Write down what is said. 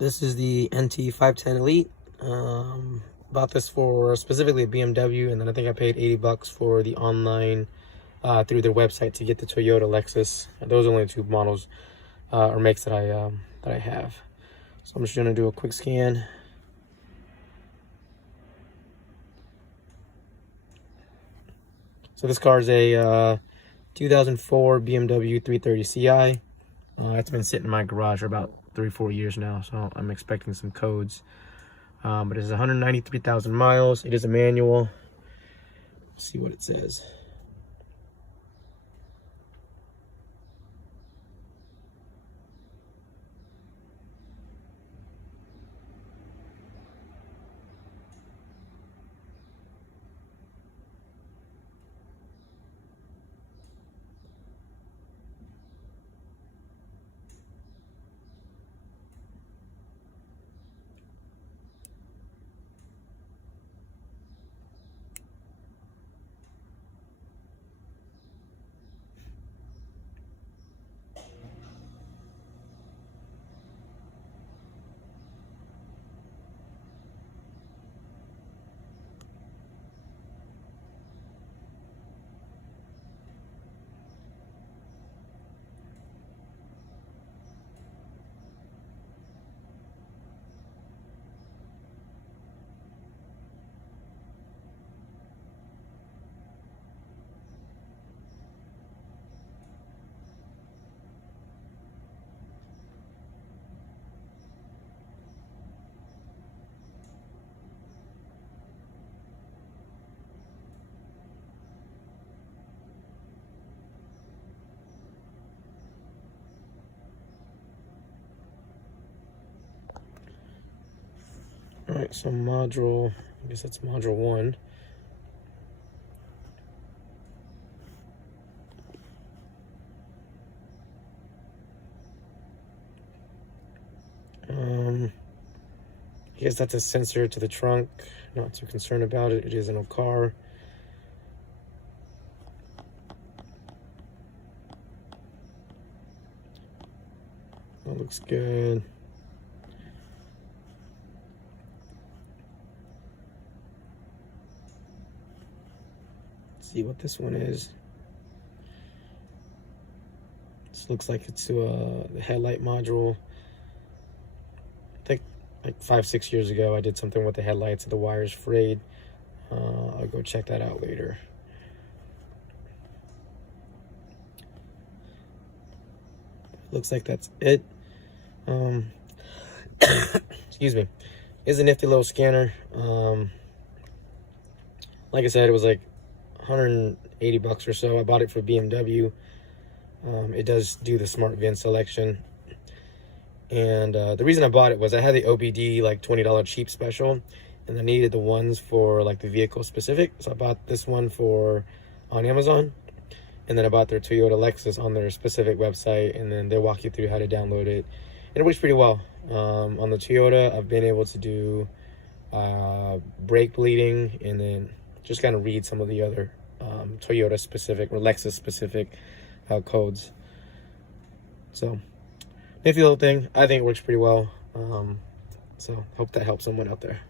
This is the NT510 Elite. Bought this for specifically a BMW, and then I think I paid $80 for the online through their website to get the Toyota Lexus. Those are only two models or makes that I have. So I'm just gonna do a quick scan. So this car is a 2004 BMW 330 Ci. It's been sitting in my garage for about 3-4 years now, so I'm expecting some codes. But it's 193,000 miles. It is a manual. Let's see what it says. All right, so module, I guess that's module 1. I guess that's a sensor to the trunk. Not too concerned about it. It is in a car. That looks good. Let's see what this one is. This looks like it's to the headlight module. I think like 5-6 years ago I did something with the headlights and the wires frayed. I'll go check that out later. Looks like that's it. Excuse me. It's a nifty little scanner. Like I said, it was like $180 or so. I bought it for BMW. It does do the smart VIN selection. And the reason I bought it was I had the Obd like $20 cheap special, and I needed the ones for like the vehicle specific. So I bought this one on Amazon, and then I bought their Toyota Lexus on their specific website, and then they walk you through how to download it. And it works pretty well. On the Toyota, I've been able to do brake bleeding, and then just kind of read some of the other Toyota specific or Lexus specific codes. So nifty little thing. I think it works pretty well. So hope that helps someone out there.